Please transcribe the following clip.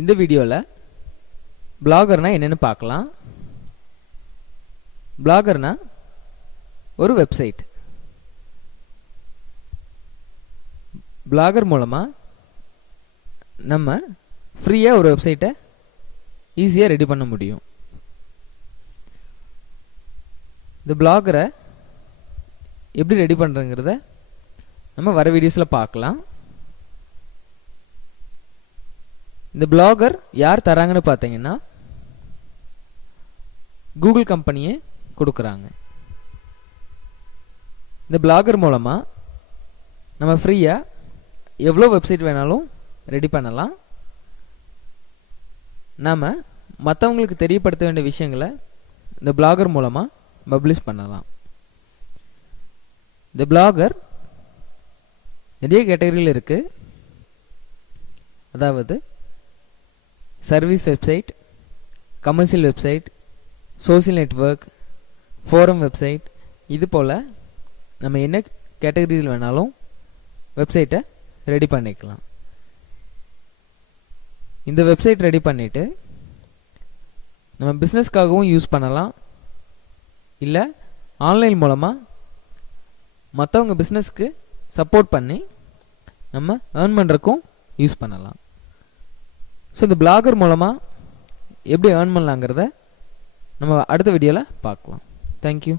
இந்த வீடியோவில் பிளாகர்னா என்னன்னு பார்க்கலாம். பிளாகர்னா ஒரு வெப்சைட். பிளாகர் மூலமாக நம்ம ஃப்ரீயாக ஒரு வெப்சைட்டை ஈஸியாக ரெடி பண்ண முடியும். இந்த பிளாகரை எப்படி ரெடி பண்ணுறங்கிறத நம்ம வர வீடியோஸில் பார்க்கலாம். இந்த பிளாகர் யார் தராங்கன்னு பார்த்தீங்கன்னா கூகுள் கம்பெனியே கொடுக்குறாங்க. இந்த பிளாகர் மூலமாக நம்ம ஃப்ரீயாக எவ்வளோ வெப்சைட் வேணாலும் ரெடி பண்ணலாம். நாம் மற்றவங்களுக்கு தெரியப்படுத்த வேண்டிய விஷயங்களை இந்த பிளாகர் மூலமாக பப்ளிஷ் பண்ணலாம். இந்த பிளாகர் நிறைய கேட்டகரியில் இருக்குது. அதாவது service website, commercial website, social network, forum website, இது போல் நம்ம என்ன கேட்டகரியில் வேணாலும் வெப்சைட்டை ரெடி பண்ணிக்கலாம். இந்த வெப்சைட் ரெடி பண்ணிவிட்டு நம்ம பிஸ்னஸ்க்காகவும் யூஸ் பண்ணலாம். இல்லை ஆன்லைன் மூலமாக மற்றவங்க பிஸ்னஸ்க்கு சப்போர்ட் பண்ணி நம்ம ஏர்ன் பண்ணுறக்கும் யூஸ் பண்ணலாம். ஸோ இந்த பிளாகர் மூலமாக எப்படி ஏர்ன் பண்ணலாங்கிறத நம்ம அடுத்த வீடியோவில் பார்க்கலாம். தேங்க்யூ.